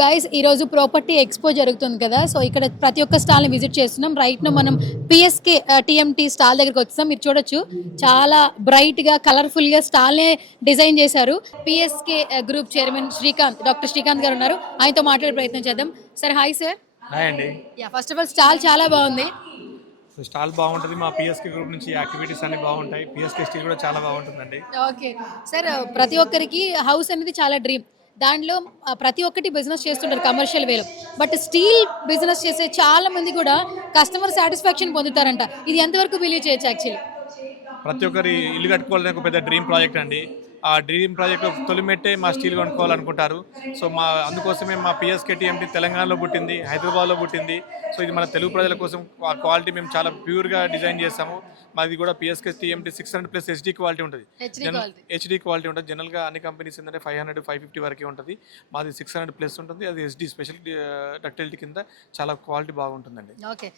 Guys ఈరోజు property expo జరుగుతుంది కదా. సో ఇక్కడ ప్రతి ఒక్క స్టాల్ని విజిట్ చేస్తున్నాం. రైట్ నో మనం పిఎస్కే టీఎంటీ స్టాల్ దగ్గరికి వచ్చాం. మీరు చూడొచ్చు చాలా బ్రైట్గా కలర్ఫుల్గా స్టాల్నే డిజైన్ చేశారు. PSK group chairman doctor Srikanth గారు ఉన్నారు. ఆయనతో మాట్లాడే ప్రయత్నం చేద్దాం. Sir hi sir. హాయ్ అండి. ఫస్ట్ ఆఫ్ ఆల్ స్టాల్ చాలా బాగుంది. స్టాల్ బాగుంటుంది. మా పిఎస్కే గ్రూప్ నుంచి యాక్టివిటీస్ అన్ని బాగుంటాయి. పిఎస్కే స్టీల్ కూడా చాలా బాగుంటుందండి. ఓకే సార్, ప్రతి ఒక్కరికి హౌస్ అనేది చాలా డ్రీమ్. దాంట్లో ప్రతి ఒక్కటి బిజినెస్ చేస్తుంటారు కమర్షియల్ వేలో. బట్ స్టీల్ బిజినెస్ చేసే చాలా మంది కూడా కస్టమర్ సాటిస్ఫాక్షన్ పొందుతారంట. ఇది ఎంతవరకు బిలీవ్ చేయొచ్చు యాక్చువల్లీ? ప్రతి ఒక్కరి ఇల్లు కట్టుకోవాలని ఒక పెద్ద డ్రీమ్ ప్రాజెక్ట్ అండి. ఆ డ్రీమ్ ప్రాజెక్ట్ తొలిమెట్టే మా స్టీల్ కొనుక్కోవాలనుకుంటారు. సో అందుకోసమే మా పిఎస్కే టీఎంటీ తెలంగాణలో పుట్టింది, హైదరాబాద్లో పుట్టింది. సో ఇది మన తెలుగు ప్రజల కోసం ఆ క్వాలిటీ మేము చాలా ప్యూర్గా డిజైన్ చేస్తాము. మాది కూడా పిఎస్కే టీఎంటీ 600+ హెచ్డీ క్వాలిటీ ఉంటుంది. హెచ్డీ క్వాలిటీ ఉంటుంది. జనరల్గా అన్ని కంపెనీస్ ఏంటంటే 500, 550 వరకే ఉంటుంది. మాది 600+ ఉంటుంది. అది హెచ్డీ స్పెషల్ డక్టిలిటీ కింద చాలా క్వాలిటీ బాగుంటుందండి. ఓకే.